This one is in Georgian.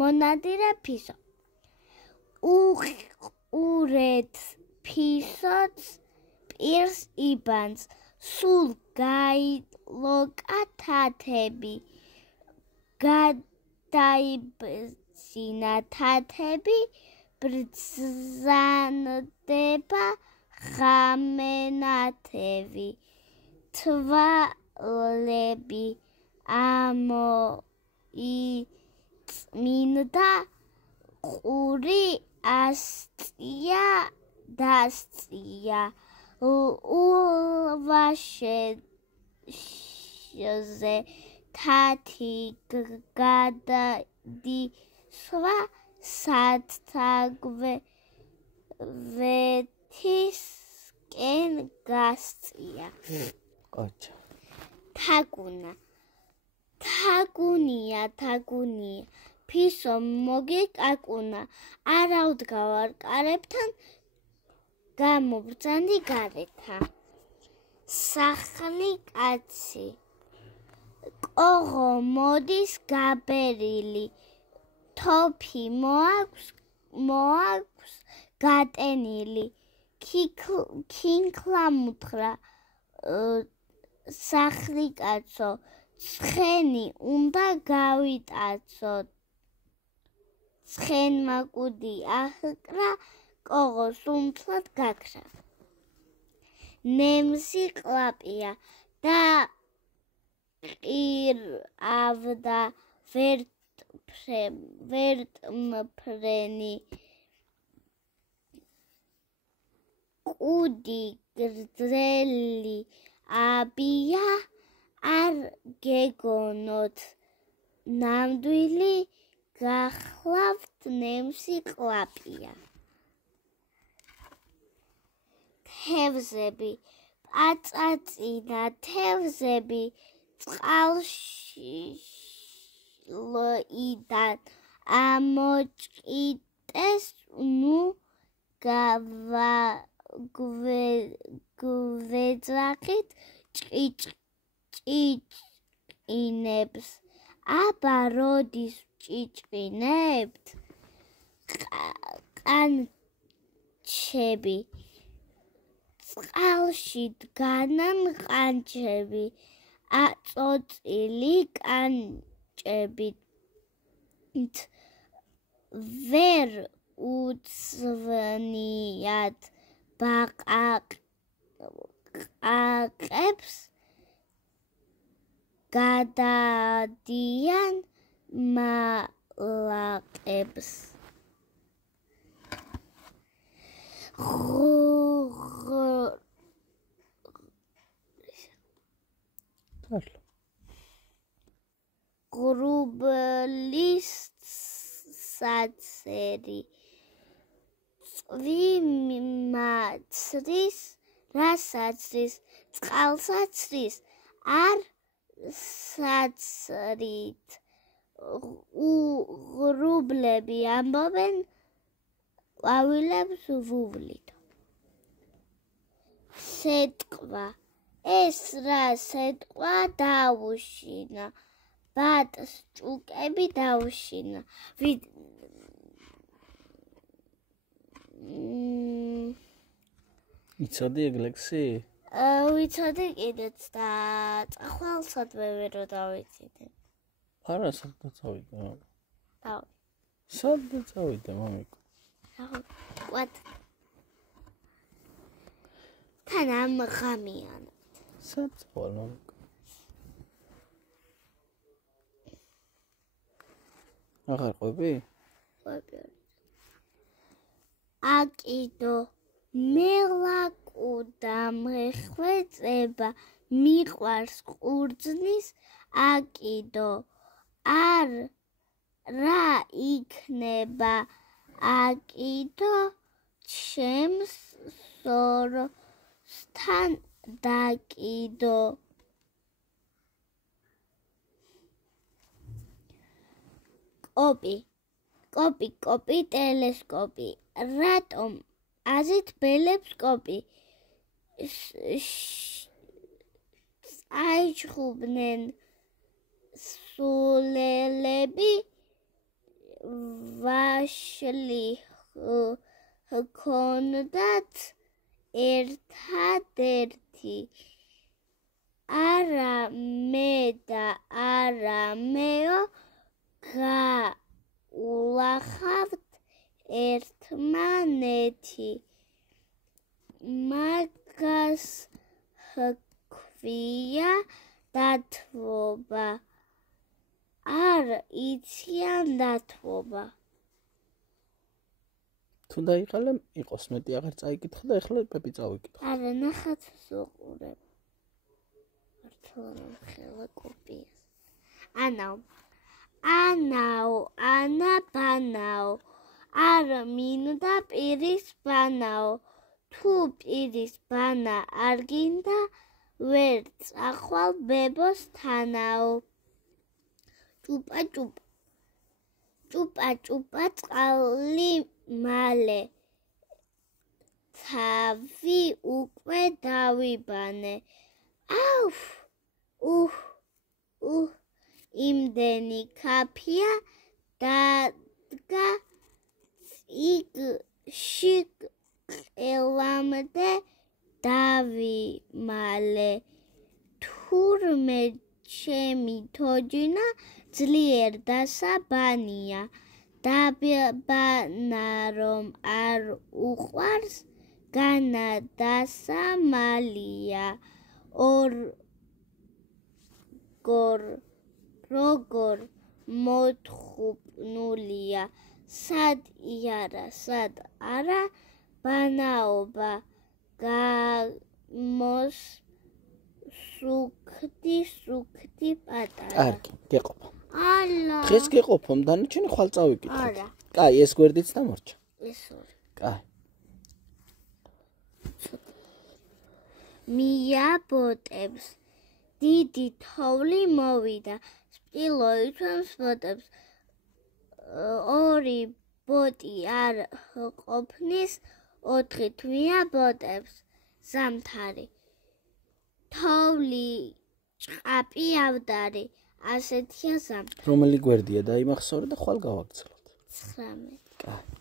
მონადირე ფისო უყურეთ ფისოც პირს იბანს სულ გაილოკა თათები გადაიბზინა თათები ბრძანდება ღამენათევი თვალები ამოიწმინდა ყური ასწია დასწია ულვაშეზე თათი გადადისვა სათაგვეთისკენ გასწია თაგუნია ფისო მოგიკაკუნა არავდგავარ კარებთან გამობრძანდი გარეთა სახლი კაცი კოღო მოდის გაბერილი თოფი მოაქვს გატენილი ქინქლამუთხრა სახლი კაცო ცხენი უნდა გავიტაცო ცხენმა კუდი აჰკრა კოღოს უმცლად გაქრა ნემსი ყლაპია და ყირავდა ვერტმფრენი კუდი გრძელი აბია არ გეგონოთ ნამდვილი გახლავთ ნემსი ყლაპია თევზები პაწაწინა თევზები წყალშილიდან ამოჭყიტეს ნუ გვეძახით ჭიჭყინებს აბა როდის ჭიჭყინებთ ყანჩები წყალში დგანან ყანჩები აწოწილი კანჭებით ვერ უცვნიათ ბაყაყებს გადადიან მალაყებს ღრუბლის საცერი წვიმაცრის რასაცრის წყალსაცრის არ საცრით ღრუბლები ამბობენ ყვავილებს ვუვლით სეტყვა ეს რა სეტყვა დაუშინა ბატს ჭუკები დაუშინა იცოდი ეგლექსი? ვიცოდი კიდეც და წახვალსადმე ვერო დავიციდე. არა სადაც წავიდა? დავი. სადაც წავიდა მამიკო? what? თან ამ ღამიან. სადაც წავალ მამიკო? აღარ ყვები? ყვები. აკიდო მელაკუდა მეხვეწება მიყვარს ყურძნის აკიდო არ რა იქნება აკიდო ჩემს სოროსთან დაკიდო კოპი ტელესკოპი რატომ აზით ბელებს კოპი აიჩხუბნენ სულელები ვაშლი ჰქონდათ ერთადერთი არა მე და არა მეო გაულახავთ ერთმანეთი მაგას ჰქვია დათვობა არ იციან დათვობა თუ დაიყალე იყოს მეტი აღარ წაიკითხა და ეხლა პეპი წავიკითხა არა ნახაც ვსუყურებ მართლა ხელა კოპიას ანაო ანა ბანაო არ მინდა პირის ბანაო თუ პირის ბანა არ გინდა ვერ წახვალ ბებოს თანაო ჭუპა წყალი მალე თავი უკვე დავიბანე იმდენი კაფია დადგა წიგში ყელამდე დავიმალე თურმე ჩემი თოჯინა ძლიერ დასაბანია დაბანა რომ არ უყვარს განა დასამალია როგორ მოთხოვნულია სად იარა სად არა ბანაობა გამოს სუქდი პატარა კარგი გეყოფა ალა დღეს გეყოფომ დანარჩენი ხვალ წავიკითხე არა კაი ეს გვერდიც დამორჩა ეს ორი კაი მიაბოტებს დიდი თოვლი მოვიდა სპილო იცვამს ბოტებს ორი ბოტი არ ყოფნის 4 მიაბოტებს ზამთარი თოვლი ჭყაპი ავდარი ასეთია ზამთარი რომელი გვერდია დაიმახსოვრე და ხვალ გავაგრძელოთ 19 კაი